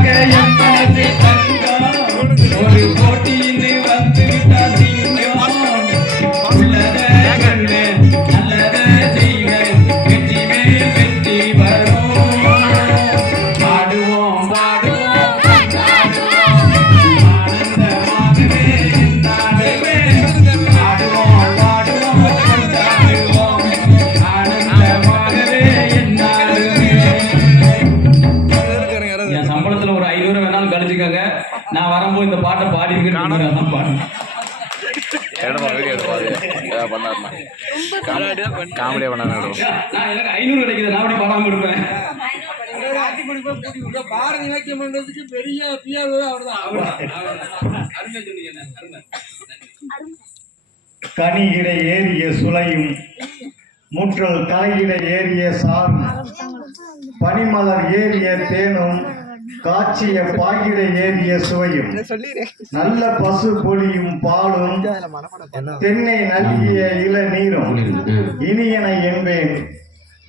உனக்காக என் மனசு பாடிருக்கேன் பாடுறேன் எடுப்பா வீடியோ எடுப்பா அது ஏதாவது பண்ணாருன்னா. காமெடியாக பண்ணாரு நான் எனக்கு ஐநூறு கிடைக்குது நான் அப்படி பாடாம இருப்பேன் பாரதி இலக்கியம் பண்றதுக்கு பெரிய பிஆர் அவர்தான். அருமை சொன்னீங்க அருமை. கனியிட ஏறிய சுளையும் முற்றல் தலையிட ஏறிய சாரும் பனிமலர் ஏறிய தேனும் காய்ச்சிய பாகிட ஏறிய சுவையும் நல்ல பசு பொலியும் பாலும் தென்னை நல்கிய இள நீரும் இனியன என்பேன்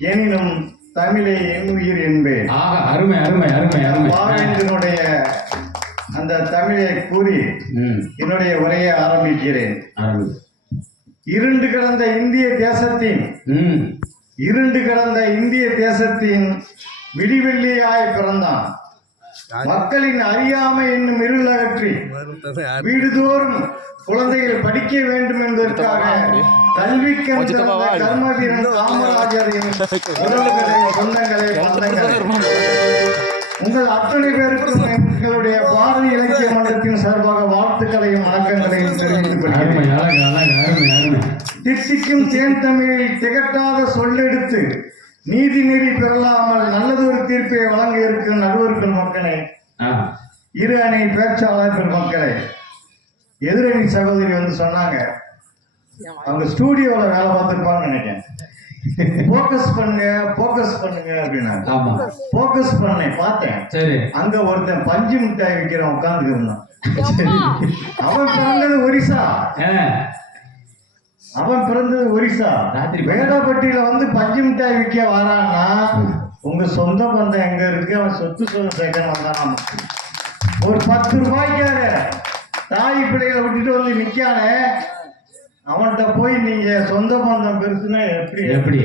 எனினும் தமிழை என் உயிர் என்பேன். ஆஹா அருமை அருமை அருமை அருமை. பாவேந்தனுடைய அந்த தமிழை கூறி ம். என்னுடைய உரையை ஆரம்பிக்கிறேன். அருமை இருண்டு கிடந்த இந்திய தேசத்தின் ம். இருண்டு கிடந்த இந்திய தேசத்தின் விடிவெள்ளியாய் பிறந்தான். மக்களின் அறியாமை என்னும் இருள் அகற்றி வீடுதோறும் குழந்தைகள் படிக்க வேண்டும் என்பதற்காக கல்விக்கண் காமராஜரின் சொந்தங்களை பந்தங்களை உங்கள் அத்தனை பேருக்கும் எங்களுடைய பாரதி இலக்கிய மன்றத்தின் சார்பாக வாழ்த்துக்களையும் வணக்கங்களையும் தெரிவித்துக் கொள்கிறேன். திட்டிக்கும் தேன் தமிழில் திகட்டாத சொல்லெடுத்து நீதி நெறி பெறலாமல் நல்லதொரு தீர்ப்பை வழங்க இருக்கும் நடுவர்கள் மக்களே. ஆ. இரு அணி பேச்சாளர்கள் மக்களே எதிரணி சகோதரி வந்து சொன்னாங்க. அவங்க ஸ்டூடியோல வேலை பார்த்துருப்பாங்கன்னு நினைக்கிறேன். போக்கஸ் பண்ணுங்க போக்கஸ் பண்ணுங்க அப்படின்னாங்க. ஆமா. போக்கஸ் பண்ணேன் பார்த்தேன். சரி. அங்க ஒருத்தன் பஞ்சு மிட்டாய் விற்கிறவன் உட்காந்துக்கு இருந்தான். அவன் பிறந்தது ஒரிசா. அவன் பிறந்தது ஒரிசா. ராத்திரி வேடப்பட்டியில வந்து பஞ்சு மிட்டாய் விற்க வரான்னா உங்க சொந்த பந்தம் எங்க இருக்கு? அவன் சொத்து சொந்த சேர்க்க வந்தான்? ஒரு பத்து ரூபாய்க்காக தாய் பிள்ளைகளை விட்டுட்டு வந்து நிக்கானே அவன்கிட்ட போய் நீங்க சொந்த பந்தம் பெருசுன்னா எப்படி எப்படி?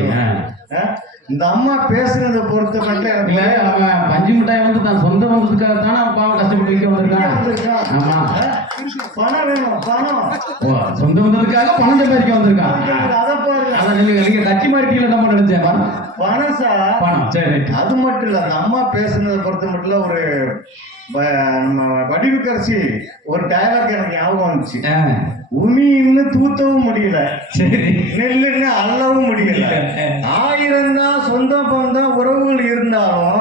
இந்த அம்மா பேசுனதை பொறுத்த மட்டும் இல்ல அவன் பஞ்சு மிட்டாய் வந்து தான் சொந்த வந்ததுக்காக தானே அவன் பாவம் கஷ்டப்பட்டு விற்க வந்திருக்கான். ஆமா? பணம் வேணும் பணம். சொந்த வந்ததுக்காக பணம் சம்பாதிக்க வந்திருக்கான் அதை பாருங்க. அதான் நீங்க கட்சி மாறிட்டீங்களா நம்ம நினைச்சேன்? பணம். சார். பணம். சரி. அது மட்டும் இல்ல அந்த அம்மா பேசுனதை பொறுத்த மட்டும் இல்ல ஒரு நம்ம வடிவுக்கரசி ஒரு டயலாக் எனக்கு ஞாபகம் வந்துச்சு. ஆ, உமி இன்னும் தூத்தவும் முடியல. சரி. நெல்லுன்னு அள்ளவும் முடியல. ஆயிரம் தான் சொந்த பந்தம் உறவுகள் இருந்தாலும்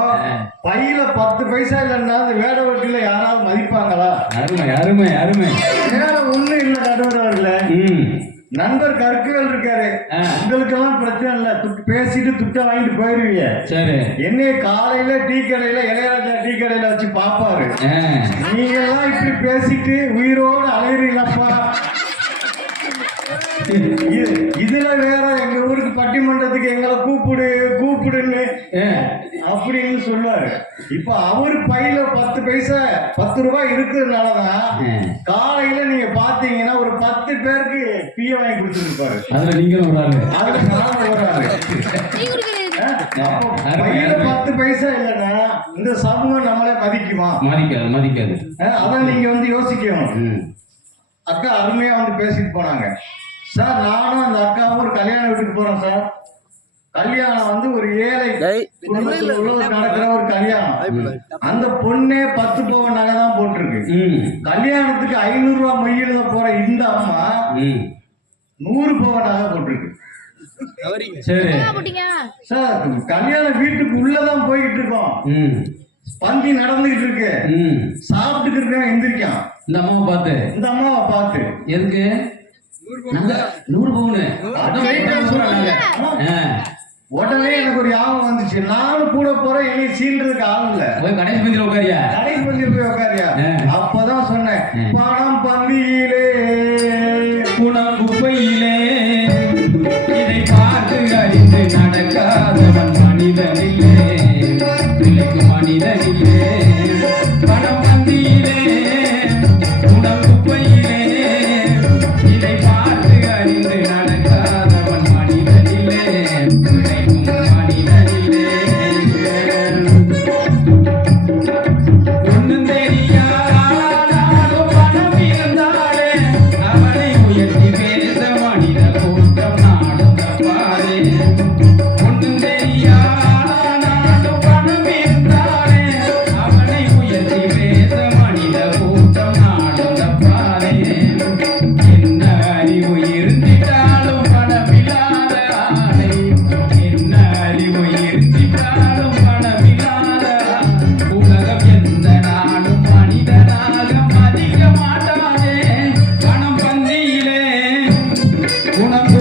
பையில பத்து பைசா இல்லைன்னா அந்த வேட வட்டியில யாராவது மதிப்பாங்களா? அருமை அருமை அருமை. வேற ஒண்ணும் இல்ல நடுவர் அவர்களே நண்பர் கற்குகள் இருக்காரு. உங்களுக்கெல்லாம் பிரச்சனை இல்ல. துட்டு பேசிட்டு துட்டை வாங்கிட்டு போயிருவீங்க. சரி. என்னைய காலையில டீ கடையில இளையராஜா டீ கடையில வச்சு பாப்பாரு. நீங்க எல்லாம் இப்படி பேசிட்டு உயிரோடு அலையிறீங்களப்பா? இது- இதுல வேற எங்க ஊருக்கு பட்டிமன்றத்துக்கு எங்களை கூப்பிடு கூப்பிடுன்னு அப்படின்னு சொல்லுவாரு இப்ப அவரு பையில பத்து பைசா பத்து ரூபாய் இருக்கிறதுனாலதான். காலையில நீங்க பாத்தீங்கன்னா ஒரு பத்து பேருக்கு டீ வாங்கி கொடுத்துருப்பாரு. அதுல நீங்களும் ஒரு ஆளு அதுல நானும் ஒரு ஆளு. பையில பத்து பைசா இல்லைன்னா இந்த சமூகம் நம்மளே மதிக்குமா? மதிக்காது மதிக்காது. அதான் நீங்க வந்து யோசிக்கணும். அக்கா அருமையா வந்து பேசிட்டு போனாங்க. சார் நானும் அந்த அக்காவும் ஒரு கல்யாணம் வீட்டுக்கு போறோம் சார். கல்யாணம் ஏழை டேய். குடும்பத்துல உள்ள நடக்கிற ஒரு கல்யாணம் அந்த பொண்ணே பத்து பவன் நகை தான் போட்டிருக்கு. ம். கல்யாணத்துக்கு ஐநூறு ரூபாய் மொய்யில போற இந்த அம்மா ம். நூறு பவன் நகை போட்டிருக்கு. சரி. சார் கல்யாணம் வீட்டுக்கு உள்ளதான் போய்கிட்டு இருக்கோம். ம். பந்தி நடந்துகிட்டு இருக்கு. ம். சாப்பிட்டுட்டு இருக்கவன் எந்திரிக்கான். இந்த அம்மாவை பார்த்து. இந்த அம்மாவை பார்த்து. எதுக்கு? நூறு பவுனு அதான் சொல்றாங்க. உடனே எனக்கு ஒரு ஞாபகம் வந்துச்சு. நானும் கூட போறேன் என்னை சீன்றதுக்கு ஆள் இல்ல. போய் கடைசி பந்தியில் உட்காரியா? கடைசி பந்தி போய் உட்காரியா. அப்பதான் சொன்னேன். பணம் பந்தியிலே குணம் குப்பையிலே. இதை பார்த்து அறிந்து நடக்காதவன் மனிதனில்லே una